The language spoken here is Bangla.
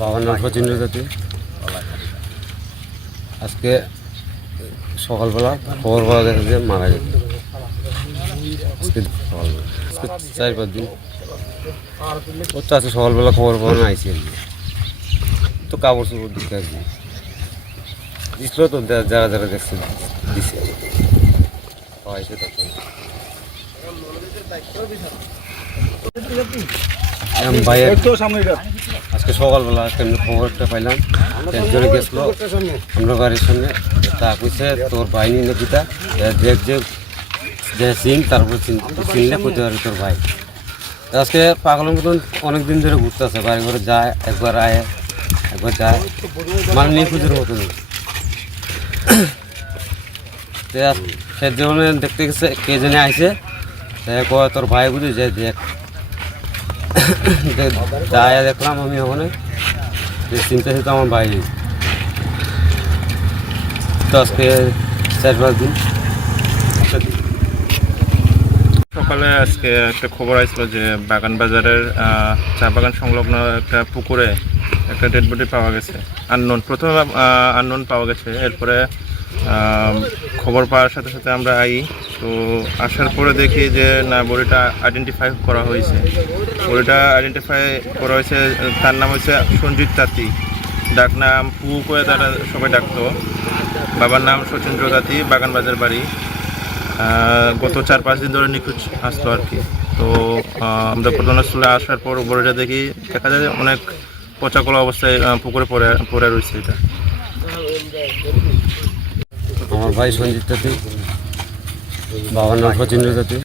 বাবার নাম সচিন্দ্র জাতি। আজকে সকালবেলা খবর পাওয়া গেছে যে মারা গেছে। আজকে সকালবেলা 4-5 দিন হচ্ছে। আজকে সকালবেলা খবর পাওয়া না আইসি আর কি। তো কাপড় চোপড় দিতে আর কি দিছিল, তো যারা যারা দেখছে দিছে পাইছে তখন। ভাই আজকে সকালবেলা খবরটা পাইলাম, একজনে গেছিল আমরা বাড়ির সামনে, তা কইছে তোর ভাই নিয়ে নদীটা দেখ যে চিন, তারপরে চিনলে কইতে পারি তোর ভাই। আজকে পাগলের মতন অনেক দিন ধরে ঘুরতে আছে, বাড়ি ঘরে যায়, একবার আয় একবার যায়, মানে নিখোঁজের মতন। সে জন্য দেখতে গেছে, কে জেনে আইসে কয় তোর ভাই বুঝি যে দেখ। যাই দেখলাম আমি ওখানে, চিন্তা তো আমার ভাই। তো আজকে 4-5 দিন। সকালে আজকে একটা খবর আসলো যে বাগান বাজারের চা বাগান সংলগ্ন একটা পুকুরে একটা ডেড বডি পাওয়া গেছে। প্রথমে আননোন পাওয়া গেছে। এরপরে খবর পাওয়ার সাথে সাথে আমরা তো আসার পরে দেখি যে না, বডিটা আইডেন্টিফাই করা হয়েছে। তার নাম হচ্ছে সঞ্জিত তাঁতি, ডাক নাম পু করে তারা সবাই ডাকতো। বাবার নাম সচিন্দ্র তাঁতি, বাগান বাজার বাড়ি। গত 4-5 দিন ধরে নিখোঁজ আসলো আর কি। তো আমরা ঘটনাস্থলে আসার পর বডিটা দেখি, দেখা যায় অনেক পচাকলা অবস্থায় পুকুরে পড়ে রয়েছে। এটা আমার ভাই সঞ্জিত তাঁতি, বাবার নাম সচিন্দ্র তাঁতি।